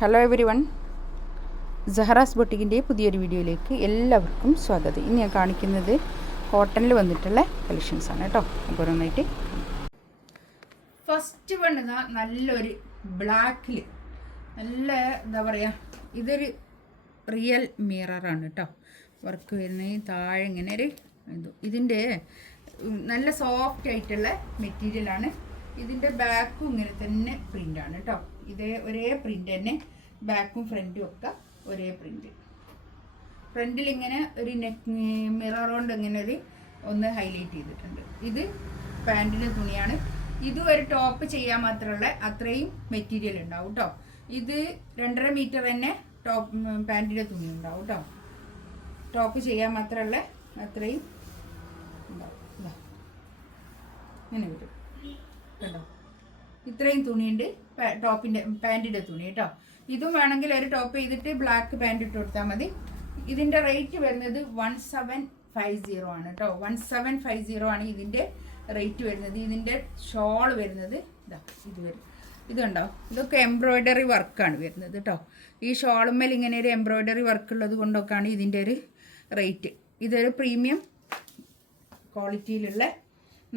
Hello everyone Jahara's ബൊട്ടിക്കിന്റെ പുതിയൊരു വീഡിയോയിലേക്ക് എല്ലാവർക്കും സ്വാഗതം. ഇനി ഞാൻ കാണിക്കുന്നത് കോട്ടണിൽ വന്നിട്ടുള്ള കളക്ഷൻസ് ആണ് കേട്ടോ. അപ്പോൾ ഓരോന്നായിട്ട് ഫസ്റ്റ് വൺ നല്ലൊരു ബ്ലാക്കിൽ നല്ല എന്താ പറയുക ഇതൊരു റിയൽ മിററാണ് കേട്ടോ. വർക്ക് വരുന്ന താഴെ ഇങ്ങനെ ഒരു ഇത്. ഇതിന്റെ നല്ല സോഫ്റ്റ് ആയിട്ടുള്ള മെറ്റീരിയലാണ് ഇതിന്റെ ബാക്കും ഇങ്ങനെ തന്നെ പ്രിന്റാണ് കേട്ടോ. ഇതേ ഒരേ പ്രിന്റ് തന്നെ ബാക്കും ഫ്രണ്ടും ഒക്കെ ഒരേ പ്രിന്റ് ഫ്രണ്ടിൽ ഇങ്ങനെ ഒരു നെക്ക് മിറർ കൊണ്ട് ഇങ്ങനെ ഒരു ഒന്ന് ഹൈലൈറ്റ് ചെയ്തിട്ടുണ്ട്. ഇത് പാന്റിന്റെ തുണിയാണ്. ഇത് ഒരു ടോപ്പ് ചെയ്യാൻ മാത്രമുള്ള അത്രയും മെറ്റീരിയൽ ഉണ്ടാവും കേട്ടോ ഇത് രണ്ടര മീറ്റർ തന്നെ ടോപ്പ് പാന്റിന്റെ തുണി ഉണ്ടാവും കേട്ടോ ടോപ്പ് ചെയ്യാൻ മാത്രമുള്ള അത്രയും ഉണ്ടാവും. ഇങ്ങനെ വരും. കേട്ടോ ഇത്രയും തുണിയുണ്ട് ടോപ്പിന്റെ പാന്റിന്റെ തുണി കേട്ടോ. ഇതും വേണമെങ്കിൽ ഒരു ടോപ്പ് ചെയ്തിട്ട് ബ്ലാക്ക് പാന്റ് ഇട്ട് കൊടുത്താൽ മതി. ഇതിന്റെ റേറ്റ് വരുന്നത് വൺ സെവൻ ഫൈവ് സീറോ ആണ് കേട്ടോ. വൺ സെവൻ ഫൈവ് സീറോ ആണ് ഇതിന്റെ റേറ്റ് വരുന്നത്. ഇതിന്റെ ഷോൾ വരുന്നത് ഇതാ ഇത് വരും. ഇതുണ്ടോ ഇതൊക്കെ എംബ്രോയ്ഡറി വർക്കാണ് വരുന്നത് കേട്ടോ. ഈ ഷോളുമ്മേൽ ഇങ്ങനെ ഒരു എംബ്രോയ്ഡറി വർക്ക് ഉള്ളത് കൊണ്ടൊക്കെയാണ് ഇതിന്റെ ഒരു റേറ്റ് ഇതൊരു പ്രീമിയം ക്വാളിറ്റിയിലുള്ള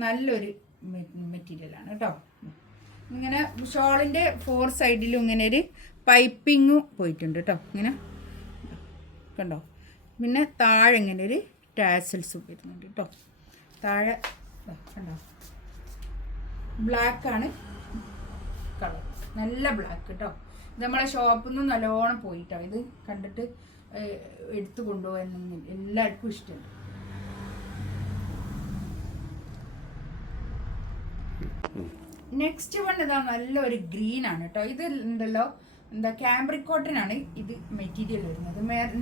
നല്ലൊരു മെറ്റീരിയലാണ് കേട്ടോ. ഇങ്ങനെ ഷോളിന്റെ ഫോർ സൈഡിലും ഇങ്ങനെ ഒരു പൈപ്പിങ്ങും പോയിട്ടുണ്ട് കേട്ടോ ഇങ്ങനെ കണ്ടോ? പിന്നെ താഴെ ഇങ്ങനെ ഒരു ടാസൽസും വരുന്നുണ്ട് കേട്ടോ താഴെ കണ്ടോ? ബ്ലാക്കാണ് കളർ നല്ല ബ്ലാക്ക് കേട്ടോ ഇത് നമ്മളെ ഷോപ്പിൽ നിന്ന് നല്ലോണം പോയിട്ടോ. ഇത് കണ്ടിട്ട് എടുത്തു കൊണ്ടുപോകാനൊന്നും എല്ലാവർക്കും ഇഷ്ടമുണ്ട് നെക്സ്റ്റ് വൺ ഇതാ നല്ലൊരു ഗ്രീൻ ആണ് കേട്ടോ ഇത് ഉണ്ടല്ലോ എന്താ ക്യാമ്പ്രിക് കോട്ടൺ ആണ് ഇത് മെറ്റീരിയൽ വരുന്നത്.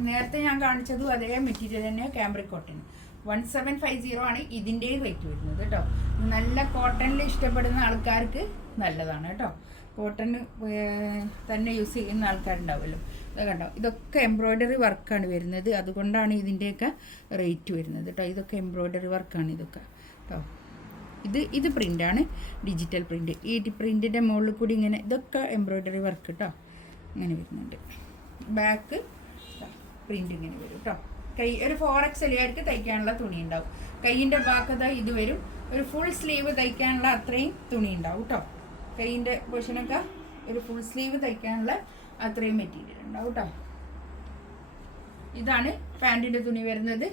നേരത്തെ ഞാൻ കാണിച്ചതും അതേ മെറ്റീരിയൽ തന്നെ cambric cotton one seven five zero ആണ് ഇതിന്റെ റേറ്റ് വരുന്നത് കേട്ടോ നല്ല കോട്ടണിൽ ഇഷ്ടപ്പെടുന്ന ആൾക്കാർക്ക് നല്ലതാണ് കേട്ടോ കോട്ടൺ തന്നെ യൂസ് ചെയ്യുന്ന ആൾക്കാരുണ്ടാവുമല്ലോ. അത് കണ്ടോ? ഇതൊക്കെ എംബ്രോയ്ഡറി വർക്കാണ് വരുന്നത്. അതുകൊണ്ടാണ് ഇതിന്റെയൊക്കെ റേറ്റ് വരുന്നത് കേട്ടോ ഇതൊക്കെ എംബ്രോയ്ഡറി വർക്കാണ് ഇതൊക്കെ കേട്ടോ ഇത് ഇത് പ്രിന്റാണ് ഡിജിറ്റൽ പ്രിന്റ് ഈ പ്രിന്റിന്റെ മുകളിൽ കൂടി ഇങ്ങനെ ഇതൊക്കെ എംബ്രോയ്ഡറി വർക്ക് കേട്ടോ ഇങ്ങനെ വരുന്നുണ്ട്. ബാക്ക് പ്രിന്റ് ഇങ്ങനെ വരും കേട്ടോ കൈ ഒരു ഫോർ എക്സ് എല്ലുകാർക്ക് തയ്ക്കാനുള്ള തുണി ഉണ്ടാവും. കൈയിന്റെ ഭാഗത ഇത് വരും. ഒരു ഫുൾ സ്ലീവ് തയ്ക്കാനുള്ള അത്രയും തുണി ഉണ്ടാവും കേട്ടോ കൈയിന്റെ പൊഷനൊക്കെ ഒരു ഫുൾ സ്ലീവ് തയ്ക്കാനുള്ള അത്രയും മെറ്റീരിയൽ ഉണ്ടാവും കേട്ടോ ഇതാണ് പാന്റിന്റെ തുണി വരുന്നത്.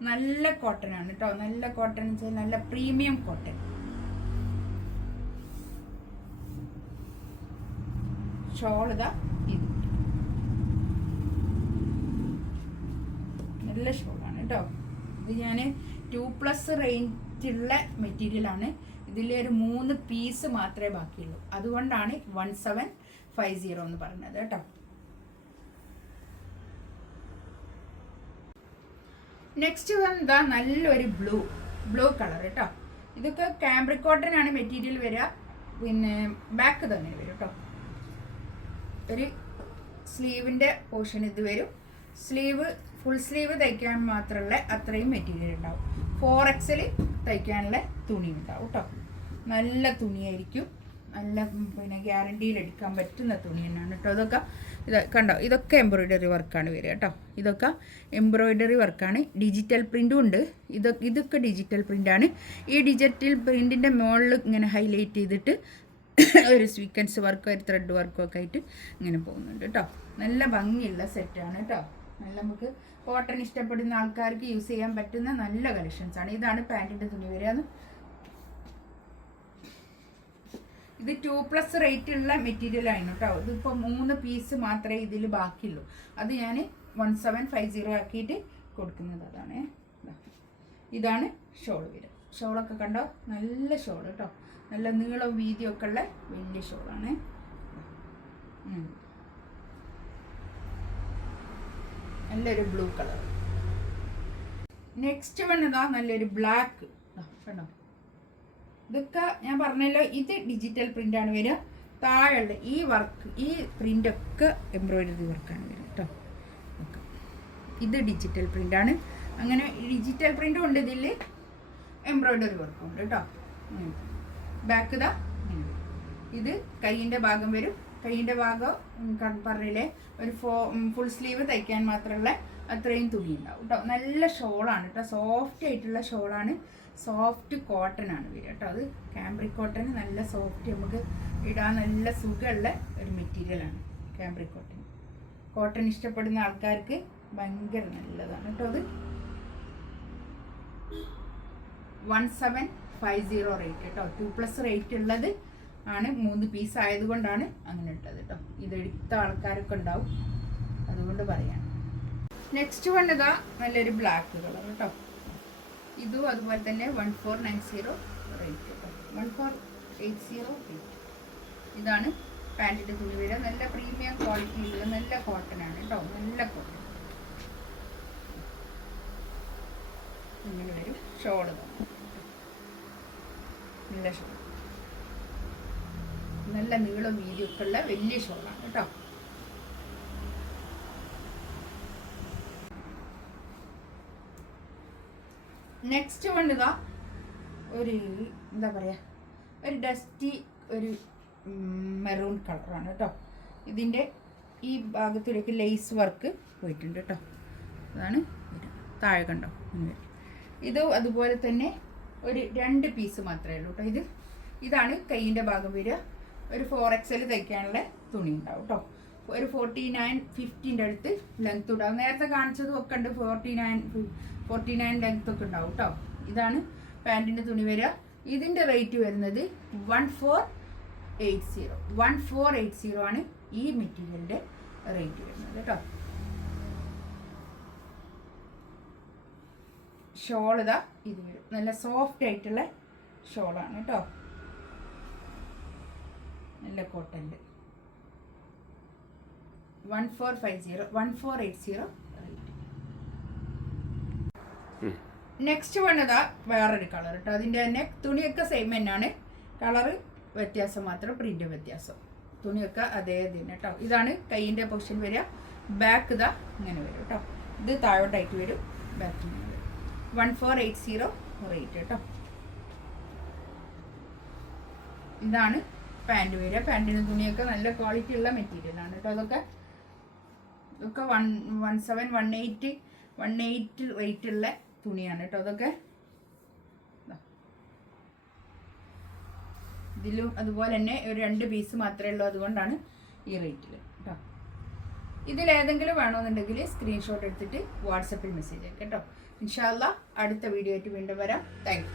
നല്ല കോട്ടൺ ആണ് കേട്ടോ നല്ല കോട്ടൺ നല്ല പ്രീമിയം കോട്ടൺ ഇത് നല്ല ഷോളാണ് കേട്ടോ ഇത് ഞാൻ ടു പ്ലസ് റേഞ്ചുള്ള മെറ്റീരിയലാണ് ഇതിൽ ഒരു മൂന്ന് പീസ് മാത്രമേ ബാക്കിയുള്ളൂ. അതുകൊണ്ടാണ് വൺ സെവൻ ഫൈവ് സീറോ എന്ന് പറഞ്ഞത് കേട്ടോ നെക്സ്റ്റ് വന്നതാ നല്ലൊരു ബ്ലൂ ബ്ലൂ കളർ കേട്ടോ ഇതൊക്കെ ക്യാമ്പ്രിക് ആണ് മെറ്റീരിയൽ വരിക പിന്നെ ബാക്ക് തന്നെ വരും കേട്ടോ ഒരു സ്ലീവിന്റെ പോർഷൻ ഇത് വരും. സ്ലീവ് ഫുൾ സ്ലീവ് തയ്ക്കാൻ മാത്രമുള്ള അത്രയും മെറ്റീരിയൽ ഉണ്ടാവും. ഫോർ എക്സിൽ തയ്ക്കാനുള്ള തുണി ഉണ്ടാവും കേട്ടോ നല്ല തുണിയായിരിക്കും. നല്ല പിന്നെ ഗ്യാരണ്ടിയിൽ എടുക്കാൻ പറ്റുന്ന തുണി തന്നെയാണ് കേട്ടോ ഇതൊക്കെ ഇത് കണ്ടോ? ഇതൊക്കെ എംബ്രോയിഡറി വർക്കാണ് വരിക കേട്ടോ ഇതൊക്കെ എംബ്രോയിഡറി വർക്കാണ് ഡിജിറ്റൽ പ്രിന്റും ഉണ്ട്. ഇതൊക്കെ ഇതൊക്കെ ഡിജിറ്റൽ പ്രിന്റാണ് ഈ ഡിജിറ്റൽ പ്രിന്റിന്റെ മുകളിൽ ഇങ്ങനെ ഹൈലൈറ്റ് ചെയ്തിട്ട് ഒരു സ്വീക്കൻസ് വർക്കോ ഒരു ത്രെഡ് വർക്കോ ഒക്കെ ആയിട്ട് ഇങ്ങനെ പോകുന്നുണ്ട് കേട്ടോ നല്ല ഭംഗിയുള്ള സെറ്റാണ് കേട്ടോ നല്ല നമുക്ക് കോട്ടൺ ഇഷ്ടപ്പെടുന്ന ആൾക്കാർക്ക് യൂസ് ചെയ്യാൻ പറ്റുന്ന നല്ല കളക്ഷൻസാണ് ഇതാണ് പാന്റിന്റെ തുണി വരിക. ഇത് ടു പ്ലസ് റേറ്റ് ഉള്ള മെറ്റീരിയൽ ആണ് കേട്ടോ ഇതിപ്പോൾ മൂന്ന് പീസ് മാത്രമേ ഇതിൽ ബാക്കിയുള്ളൂ. അത് ഞാൻ വൺ സെവൻ ഫൈവ് സീറോ ആക്കിയിട്ട് കൊടുക്കുന്നത് അതാണ്. ഇതാണ് ഷോൾ വരിക ഷോളൊക്കെ കണ്ടോ? നല്ല ഷോൾ കേട്ടോ നല്ല നീളവും വീതിയും ഒക്കെ ഉള്ള വലിയ ഷോളാണ്. നല്ലൊരു ബ്ലൂ കളർ നെക്സ്റ്റ് വൺ ഇതാ നല്ലൊരു ബ്ലാക്ക് കണ്ടോ? ഇതൊക്കെ ഞാൻ പറഞ്ഞല്ലോ ഇത് ഡിജിറ്റൽ പ്രിന്റ് ആണ് വരിക. താഴെയുള്ള ഈ വർക്ക് ഈ പ്രിന്റ് ഒക്കെ എംബ്രോയിഡറി വർക്കാണ് വരിക കേട്ടോ. ഇത് ഡിജിറ്റൽ പ്രിന്റ് ആണ്. അങ്ങനെ ഡിജിറ്റൽ പ്രിന്റും ഉണ്ട് ഇതിൽ എംബ്രോയിഡറി വർക്കും ഉണ്ട് കേട്ടോ ബാക്ക് ഇതാ. ഇത് കൈയിന്റെ ഭാഗം വരും. കൈയിന്റെ ഭാഗം പറഞ്ഞില്ലേ ഒരു ഫോ ഫുൾ സ്ലീവ് തയ്ക്കാൻ മാത്രമുള്ള അത്രയും തുണി ഉണ്ടാവും കേട്ടോ നല്ല ഷോളാണ് കേട്ടോ സോഫ്റ്റ് ആയിട്ടുള്ള ഷോളാണ് സോഫ്റ്റ് കോട്ടൺ ആണ് വരിക കേട്ടോ. അത് കാംബ്രിക് കോട്ടൺ നല്ല സോഫ്റ്റ് നമുക്ക് ഇടാൻ നല്ല സുഖമുള്ള ഒരു മെറ്റീരിയലാണ് കാംബ്രിക് കോട്ടൺ കോട്ടൺ ഇഷ്ടപ്പെടുന്ന ആൾക്കാർക്ക് ഭയങ്കര നല്ലതാണ് കേട്ടോ അത്. One seven five zero rate കേട്ടോ. ടു പ്ലസ് റേറ്റ് ഉള്ളത് ആണ്. മൂന്ന് പീസ് ആയതുകൊണ്ടാണ് അങ്ങനെ ഇട്ടത് കേട്ടോ. ഇതെടുത്ത ആൾക്കാരൊക്കെ ഉണ്ടാവും. അതുകൊണ്ട് പറയാം. നെക്സ്റ്റ് വൺ ഇതാ നല്ലൊരു ബ്ലാക്ക് കളർ കേട്ടോ. ഇതും അതുപോലെ തന്നെ one four nine zero rate one four eight zero ഇതാണ് പാന്റിന്റെ തുണി വരിക നല്ല പ്രീമിയം ക്വാളിറ്റിയിലുള്ള നല്ല കോട്ടൺ ആണ് കേട്ടോ നല്ല കോട്ടൺ ഇങ്ങനെ വരും. ഷോൾ നല്ല ഷോൾ. നല്ല നീളം വീതിയൊക്കെ ഉള്ള വലിയ ഷോളാണ് കേട്ടോ നെക്സ്റ്റ് വണ്ടുക ഒരു എന്താ പറയുക ഒരു ഡസ്റ്റി ഒരു മെറൂൺ കളറാണ് കേട്ടോ. ഇതിന്റെ ഈ ഭാഗത്തിലേക്ക് ലേസ് വർക്ക് പോയിട്ടുണ്ട് കേട്ടോ. അതാണ്. താഴെ കണ്ടോ? ഇത് അതുപോലെ തന്നെ ഒരു രണ്ട് പീസ് മാത്രമേ ഉള്ളൂ കേട്ടോ ഇത്. ഇതാണ് കൈയിന്റെ ഭാഗം വരിക. ഒരു ഫോർ എക്സൽ തയ്ക്കാനുള്ള തുണി ഉണ്ടാവും കേട്ടോ. ഒരു ഫോർട്ടി നയൻ ഫിഫ്റ്റീന്റെ അടുത്ത് ലെങ്ത് ഉണ്ടാവും. നേരത്തെ കാണിച്ചതും ഒക്കെ ഉണ്ട്. Forty nine forty nine length ഒക്കെ ഉണ്ടാവും കേട്ടോ ഇതാണ് പാന്റിന്റെ തുണി വരിക. ഇതിന്റെ റേറ്റ് വരുന്നത് one four eight zero one four eight zero ആണ് ഈ മെറ്റീരിയലിന്റെ റേറ്റ് വരുന്നത് കേട്ടോ ഷോൾ ഇതാ ഇത് വരും. നല്ല സോഫ്റ്റ് ആയിട്ടുള്ള ഷോളാണ് കേട്ടോ നല്ല കോട്ടന്റെ one four five zero one four eight zero next വണ്ണതാ വേറൊരു കളർ കേട്ടോ അതിന്റെ തന്നെ തുണിയൊക്കെ സെയിം തന്നെയാണ്. കളറ് വ്യത്യാസം മാത്രം പ്രിന്റ് വ്യത്യാസം. തുണിയൊക്കെ അതേ തന്നെ കേട്ടോ ഇതാണ് കൈയിന്റെ പൊസിഷൻ വരിക. ബാക്ക് ഇതാ ഇങ്ങനെ വരും കേട്ടോ ഇത് താഴോട്ടായിട്ട് വരും. ബാക്ക് ഇങ്ങനെ വരും. One four eight zero rate കേട്ടോ ഇതാണ് പാന്റ് വരിക. പാന്റിന് തുണിയൊക്കെ നല്ല ക്വാളിറ്റി ഉള്ള മെറ്റീരിയലാണ് കേട്ടോ അതൊക്കെ ഇതൊക്കെ one one seven one eight one eight rate ഉള്ള തുണിയാണ് കേട്ടോ അതൊക്കെ. ഇതിലും അതുപോലെ തന്നെ ഒരു രണ്ട് പീസ് മാത്രമേ ഉള്ളൂ അതുകൊണ്ടാണ് ഈ റേറ്റിൽ കേട്ടോ ഇതിലേതെങ്കിലും വേണമെന്നുണ്ടെങ്കിൽ സ്ക്രീൻഷോട്ട് എടുത്തിട്ട് വാട്സപ്പിൽ മെസ്സേജ് അയക്കാം കേട്ടോ ഇൻഷാല്ല അടുത്ത വീഡിയോ ആയിട്ട് വീണ്ടും വരാം. താങ്ക്